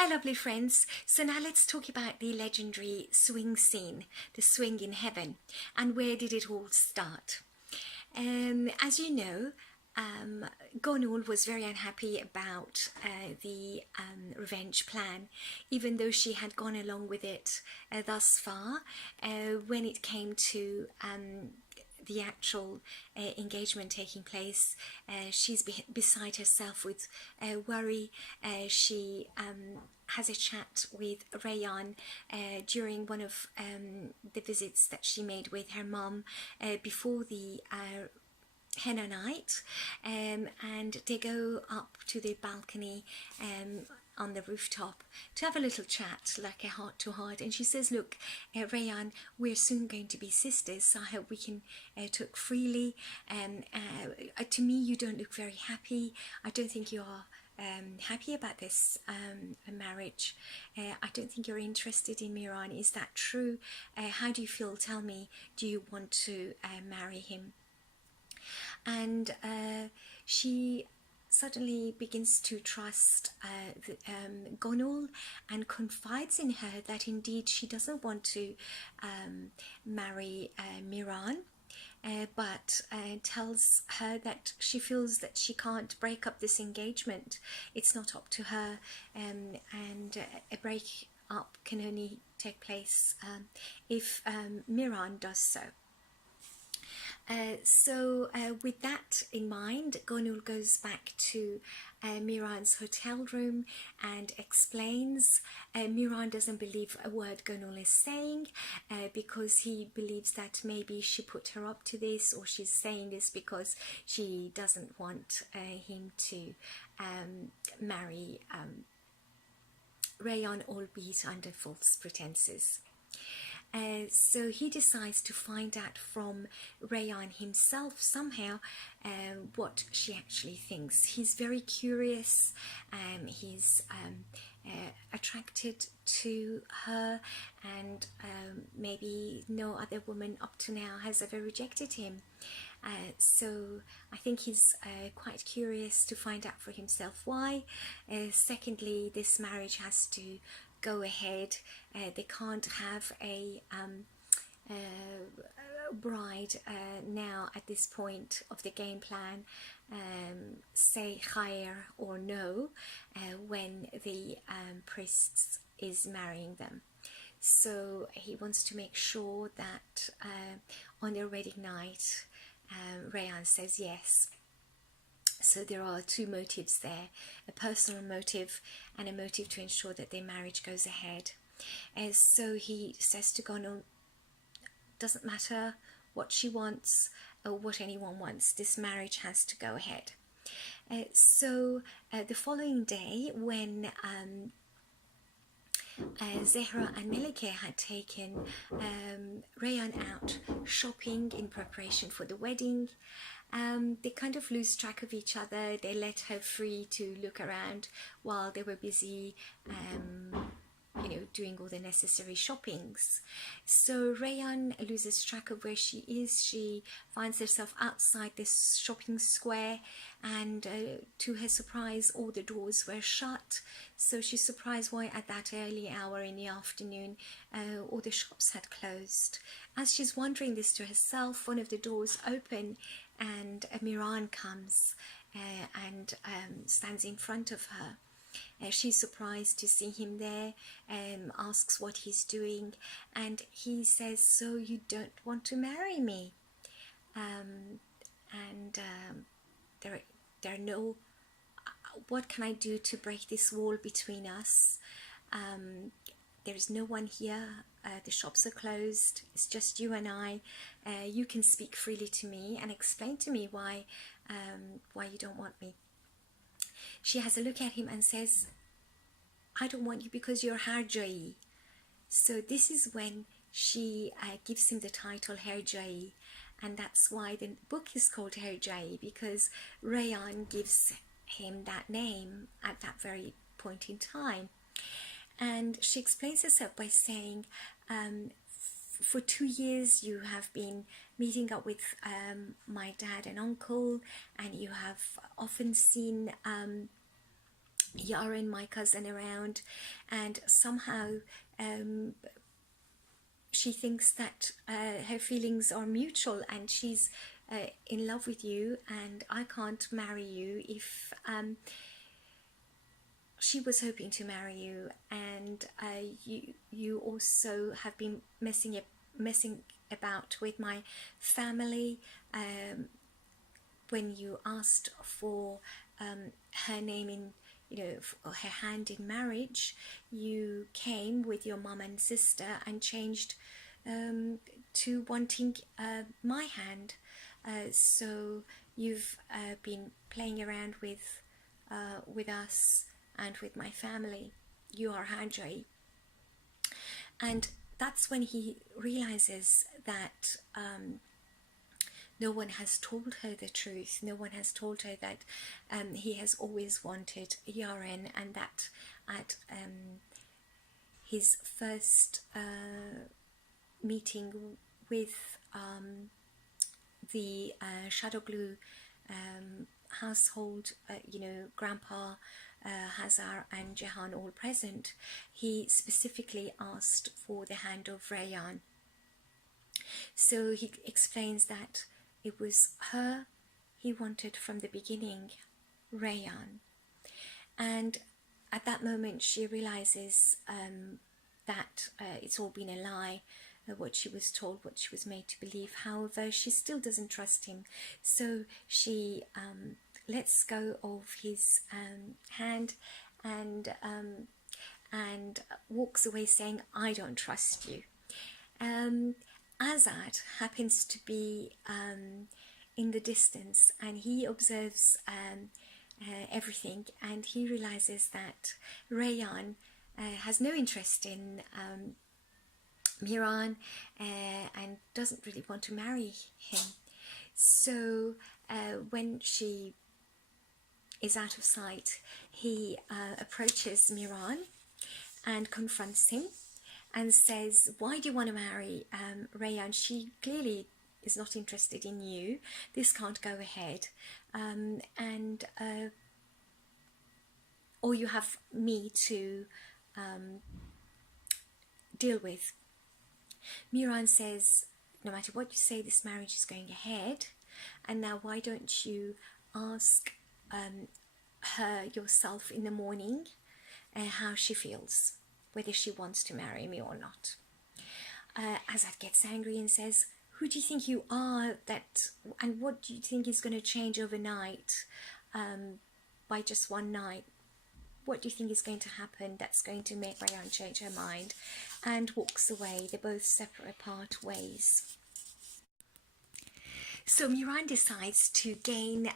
Hi lovely friends, so now let's talk about the legendary swing scene, the swing in heaven, and where did it all start? As you know, Gonul was very unhappy about the revenge plan, even though she had gone along with it thus far. When it came to the actual engagement taking place, she's beside herself with worry. She has a chat with Rayan during one of the visits that she made with her mum before the henna night, and they go up to the balcony on the rooftop to have a little chat, like a heart to heart. And she says, look, Rayan, we're soon going to be sisters, so I hope we can talk freely. To me, you don't look very happy. I don't think you are happy about this marriage. I don't think you're interested in Miran. Is that true? How do you feel? Tell me, do you want to marry him? And she suddenly begins to trust Gonul and confides in her that indeed she doesn't want to marry Miran, but tells her that she feels that she can't break up this engagement. It's not up to her, and a break up can only take place if Miran does so. With that in mind, Gonul goes back to Miran's hotel room and explains. Miran doesn't believe a word Gonul is saying because he believes that maybe she put her up to this, or she's saying this because she doesn't want him to marry Rayan, albeit under false pretenses. So he decides to find out from Rayan himself somehow what she actually thinks. He's very curious, he's attracted to her, and maybe no other woman up to now has ever rejected him. So I think he's quite curious to find out for himself why. Secondly, this marriage has to go ahead. They can't have a bride now at this point of the game plan say khair or no when the priest is marrying them. So he wants to make sure that on their wedding night Rayan says yes. So there are two motives there, a personal motive and a motive to ensure that their marriage goes ahead. So he says to Gonul, doesn't matter what she wants or what anyone wants, this marriage has to go ahead. The following day, when Zehra and Melike had taken Rayan out shopping in preparation for the wedding, they kind of lose track of each other. They let her free to look around while they were busy doing all the necessary shoppings. So Rayan loses track of where she is. She finds herself outside this shopping square, and to her surprise all the doors were shut. So she's surprised why at that early hour in the afternoon all the shops had closed. As she's wondering this to herself, one of the doors open and Miran comes and stands in front of her. She's surprised to see him there, asks what he's doing, and he says, so you don't want to marry me? There are no, what can I do to break this wall between us? There is no one here, the shops are closed, it's just you and I. You can speak freely to me and explain to me why you don't want me. She has a look at him and says, I don't want you because you're Hercai. So this is when she gives him the title Hercai, and that's why the book is called Hercai, because Rayan gives him that name at that very point in time. And she explains herself by saying, for 2 years you have been meeting up with my dad and uncle, and you have often seen Yaren, my cousin, around, and somehow she thinks that her feelings are mutual and she's in love with you, and I can't marry you if she was hoping to marry you, and you also have been messing about with my family. When you asked for her name in, her hand in marriage, you came with your mum and sister and changed to wanting my hand. So you've been playing around with us and with my family. You are Hercai. And that's when he realizes that no one has told her the truth. No one has told her that he has always wanted Yaren, and that at his first meeting with the Shadowglue household, Grandpa, Hazar and Jehan all present, he specifically asked for the hand of Rayan. So he explains that it was her he wanted from the beginning, Rayan. And at that moment she realizes that it's all been a lie, what she was told, what she was made to believe. However, she still doesn't trust him. So she lets go of his hand and walks away saying, I don't trust you. Azad happens to be in the distance, and he observes everything, and he realizes that Rayan has no interest in Miran and doesn't really want to marry him. So when she is out of sight, he approaches Miran and confronts him and says, why do you want to marry Rayan? She clearly is not interested in you. This can't go ahead. Or you have me to deal with. Miran says, no matter what you say, this marriage is going ahead. And now why don't you ask her yourself in the morning how she feels, whether she wants to marry me or not. Azad gets angry and says, who do you think you are, and what do you think is going to change overnight, by just one night? What do you think is going to happen that's going to make Rayan change her mind? And walks away. They both separate apart ways. So Miran decides to gain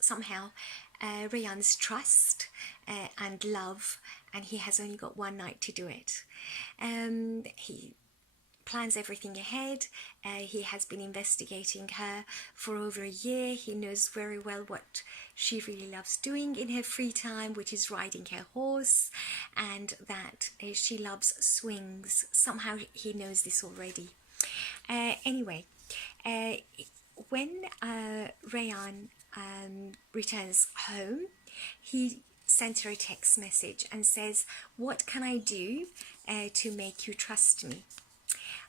somehow Rayan's trust and love, and he has only got one night to do it. He plans everything ahead. He has been investigating her for over a year. He knows very well what she really loves doing in her free time, which is riding her horse, and that she loves swings. Somehow he knows this already. Anyway, when Rayan returns home, he sent her a text message and says, what can I do to make you trust me?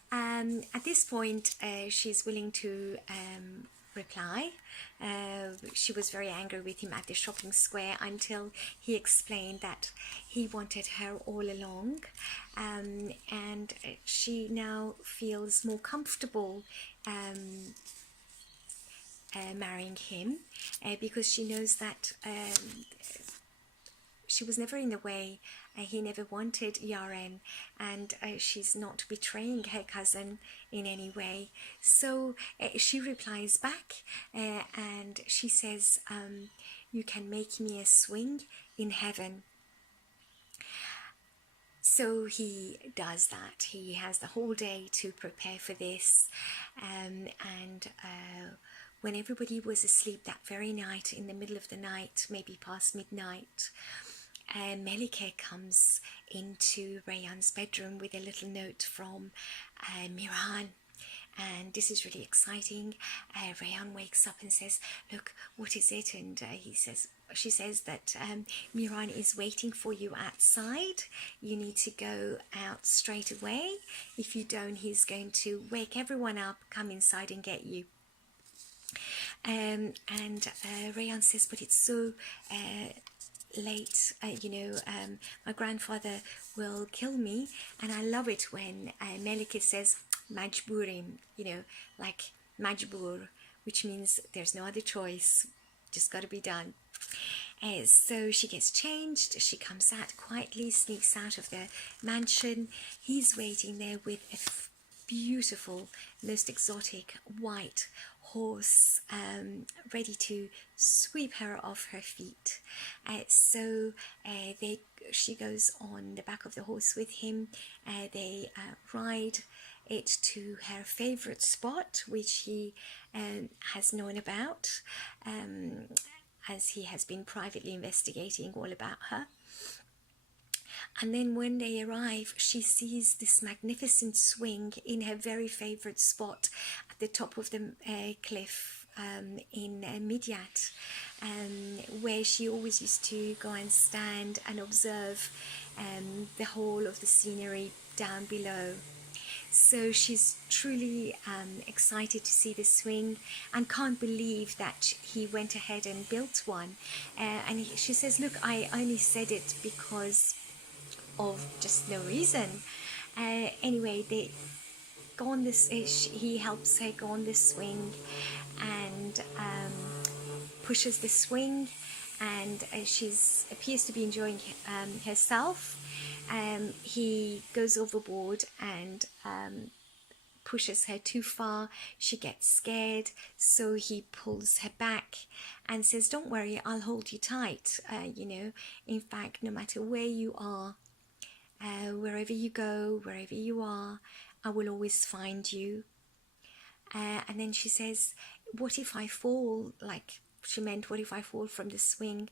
At this point, she's willing to reply. She was very angry with him at the shopping square until he explained that he wanted her all along, and she now feels more comfortable marrying him because she knows that she was never in the way. He never wanted Yaren, and she's not betraying her cousin in any way. So she replies back and she says, you can make me a swing in heaven. So he does that. He has the whole day to prepare for this, and when everybody was asleep that very night, in the middle of the night, maybe past midnight, Melike comes into Rayan's bedroom with a little note from Miran, and this is really exciting. Rayan wakes up and says, look, what is it? And he says, she says that Miran is waiting for you outside. You need to go out straight away. If you don't, he's going to wake everyone up, come inside and get you. And Rayan says, but it's so late, my grandfather will kill me. And I love it when Melike says majburim, like majbur, which means there's no other choice, just got to be done. So she gets changed, she comes out quietly, sneaks out of the mansion. He's waiting there with a beautiful, most exotic white horse, ready to sweep her off her feet. She goes on the back of the horse with him. They ride it to her favorite spot, which he has known about, as he has been privately investigating all about her. And then when they arrive, she sees this magnificent swing in her very favorite spot at the top of the cliff in Midyat, where she always used to go and stand and observe the whole of the scenery down below. So she's truly excited to see the swing and can't believe that he went ahead and built one. She says, look, I only said it because of just no reason. Anyway, they go on this, he helps her go on this swing and pushes the swing, and she appears to be enjoying herself. He goes overboard and pushes her too far. She gets scared, so he pulls her back and says, don't worry, I'll hold you tight. In fact, no matter where you are, wherever you go, wherever you are, I will always find you. And then she says, what if I fall? Like, she meant, what if I fall from the swing?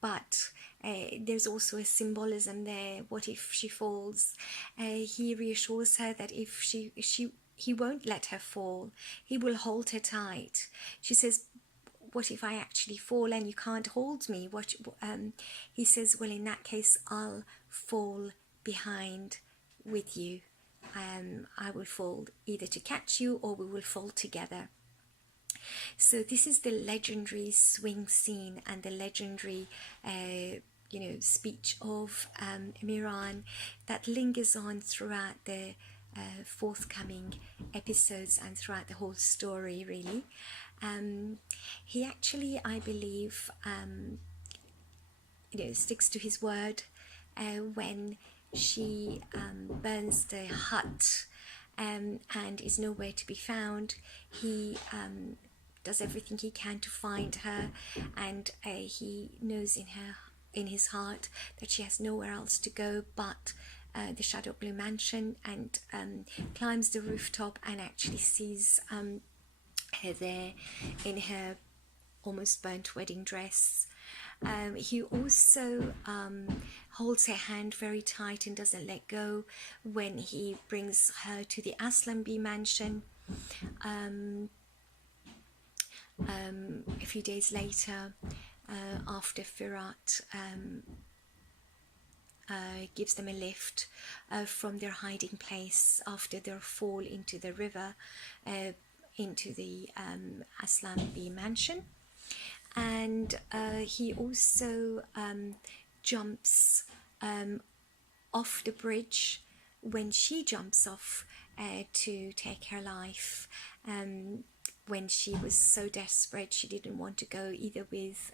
But there's also a symbolism there. What if she falls? He reassures her that if he won't let her fall. He will hold her tight. She says, what if I actually fall and you can't hold me? He says, well, in that case, I'll fall behind with you. I will fall either to catch you, or we will fall together. So this is the legendary swing scene and the legendary speech of Miran that lingers on throughout the forthcoming episodes and throughout the whole story, really. He actually, I believe, sticks to his word when she burns the hut and is nowhere to be found. He does everything he can to find her, and he knows in his heart that she has nowhere else to go but the Shadow Blue Mansion, and climbs the rooftop and actually sees her there in her almost burnt wedding dress. He also holds her hand very tight and doesn't let go when he brings her to the Aslanbi mansion. A few days later, after Firat gives them a lift from their hiding place after their fall into the river, into the Aslanbi mansion. And he also jumps off the bridge when she jumps off to take her life, when she was so desperate she didn't want to go either with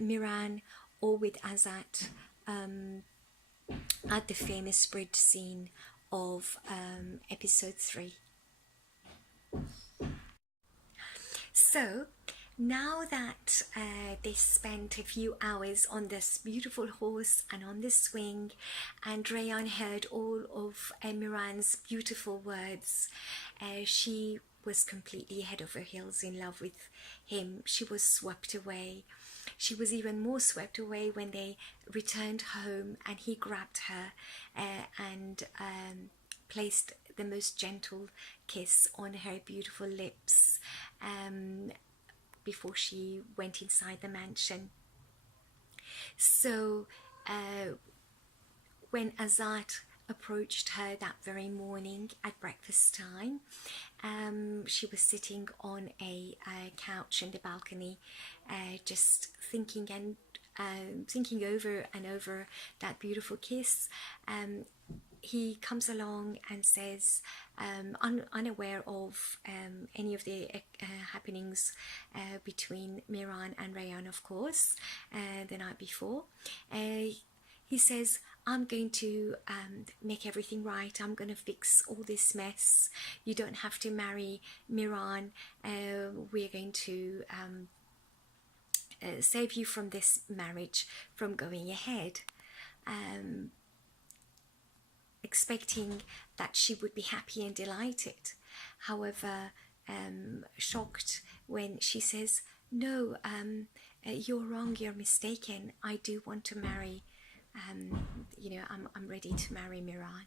Miran or with Azat at the famous bridge scene of episode 3. So now that they spent a few hours on this beautiful horse and on the swing, and Rayan heard all of Miran's beautiful words, she was completely head over heels in love with him. She was swept away. She was even more swept away when they returned home and he grabbed her and placed the most gentle kiss on her beautiful lips, before she went inside the mansion. So when Azat approached her that very morning at breakfast time, she was sitting on a couch in the balcony, just thinking over and over that beautiful kiss. He comes along and says, unaware of any of the happenings between Miran and Rayan, of course, the night before. He says, I'm going to make everything right. I'm going to fix all this mess. You don't have to marry Miran. We're going to save you from this marriage from going ahead. Expecting that she would be happy and delighted. However, shocked when she says, no, you're wrong, you're mistaken. I do want to marry, I'm ready to marry Miran.